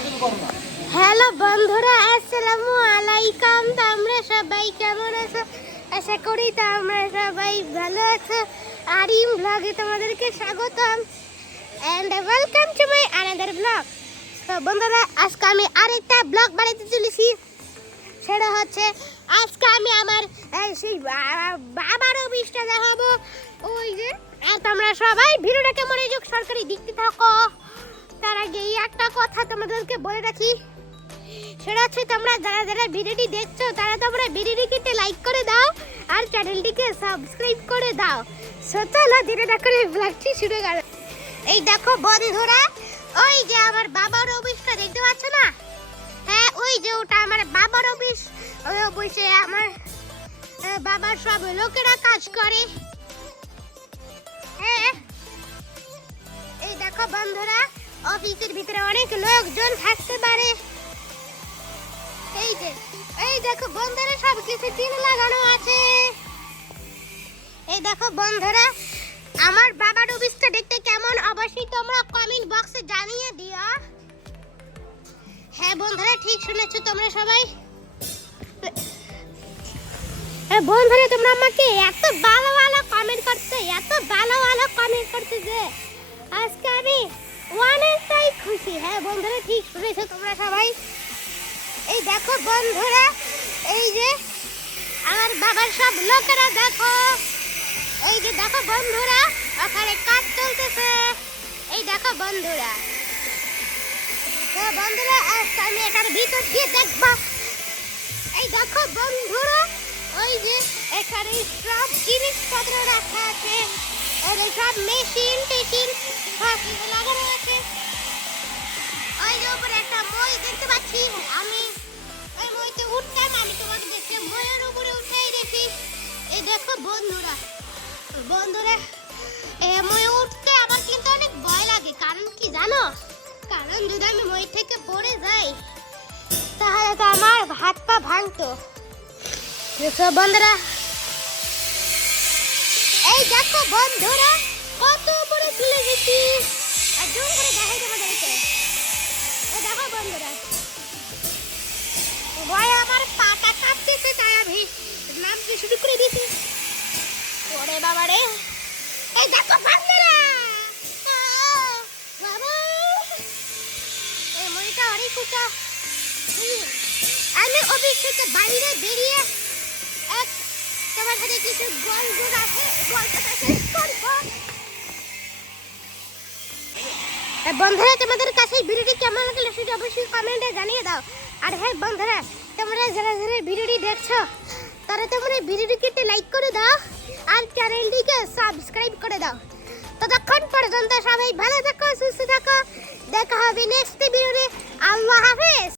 Hello বন্ধুরা, আসসালামু আলাইকুম। তোমরা সবাই কেমন আছো? আশা করি তোমরা সবাই ভালো আছো। আরিম ব্লগে তোমাদেরকে স্বাগতম and welcome to my another blog. তো বন্ধুরা, আজকে আমি আরেকটা ব্লগ বানাতে চলেছি। সেটা হচ্ছে আজকে আমি আমার সেই বাবার অফিসটা দেখাবো। ওই যে তোমরা সবাই ভিডিওটাকে মনোযোগ সরকারি দেখতে থাকো। তার আগে একটা কথা তোমাদেরকে বলে রাখি, সেটা হচ্ছে তোমরা যারা যারা ভিডিওটি দেখছো তারা তোমরা ভিডিওটিকে লাইক করে দাও আর চ্যানেলটিকে সাবস্ক্রাইব করে দাও। চলো ভিডিওটা করে ব্লগটি শুরু করো। এই দেখো বন্ধুরা, ওই যে আমার বাবার অফিসটা দেখতে পাচ্ছ না? হ্যাঁ, ওই যে ওটা আমার বাবার অফিস। ওই অফিসে আমার বাবার সব লোকেরা কাজ করে। হ্যাঁ, এই দেখো বন্ধুরা, অফিসের ভিতরে অনেক লোকজন থাকতে পারে। এই দেখো বন্ধুরা, সব কিছু টিন লাগানো আছে। এই দেখো বন্ধুরা, আমার বাবার অফিসটা দেখতে কেমন অবশ্যই তোমরা কমেন্ট বক্সে জানিয়ে দিও। হ্যাঁ বন্ধুরা, ঠিক শুনেছো তোমরা সবাই। বন্ধুরা, তোমরা আমাকে এত ভালো ভালো কমেন্ট করতে যে আজকে আমি অনেকটাই খুশি। হ্যাঁ বন্ধুরা, ঠিক শুনেছো তোমরা সবাই। এই দেখো বন্ধুরা, এই যে আমার বাবার সব লোকেরা দেখো। এই যে দেখো বন্ধুরা, ওখানে কাজ চলতেছে। এই দেখো বন্ধুরা, তো বন্ধুরা আজকে আমি এটার ভিতর দিয়ে দেখবো। এই দেখো বন্ধুরা, ওই যে এখানে সব জিনিসপত্র রাখা আছে। সব মেশিন সব কিছু লাগানো আছে। ওই যে উপরে একটা মই দেখতে পাচ্ছি। আমি ওই মইতে উঠতাম, আমি তোমাকে দেখতে মইয়ের উপরে উঠেই দেখি। এই দেখো বন্ধুরা, মই উঠতে আমার কিন্তু অনেক ভয় লাগে। কারণ কি জানো? কারণ যদি আমি মই থেকে পড়ে যাই তাহলে তো আমার হাত পা ভাঙতো। বন্ধুরা, এই দেখো বন্ধুরা, কত উপরে তুলে গেছি। আর জোর করে দেখাই তোমাদেরকে। এই দেখো বন্ধুরা, ভয় আমার পাটা কাঁপতেছে, তাই আমি নামতে শুরু করে দিয়েছি। ওরে বাবা রে, এই দেখো বন্ধুরা, বাবা এই মইটা অনেক উঁচা। আমি অফিস থেকে বাইরে বেরিয়ে তোমার সাথে কিছু গল্প আছে, গল্পটা শেষ করবো। বন্ধুরা, তোমাদের কাছে ভিডিওটি কেমন লাগলো সেটা অবশ্যই কমেন্টে জানিয়ে দাও। আর হ্যাঁ বন্ধুরা, তোমরা যারা যারা ভিডিওটি দেখছো তারা তোমরা ভিডিওটিকে লাইক করে দাও আর চ্যানেলটিকে সাবস্ক্রাইব করে দাও। ততক্ষণ পর্যন্ত সবাই ভালো থাকো, সুস্থ থাকো। দেখা হবে নেক্সট ভিডিওতে। আল্লাহ হাফেজ।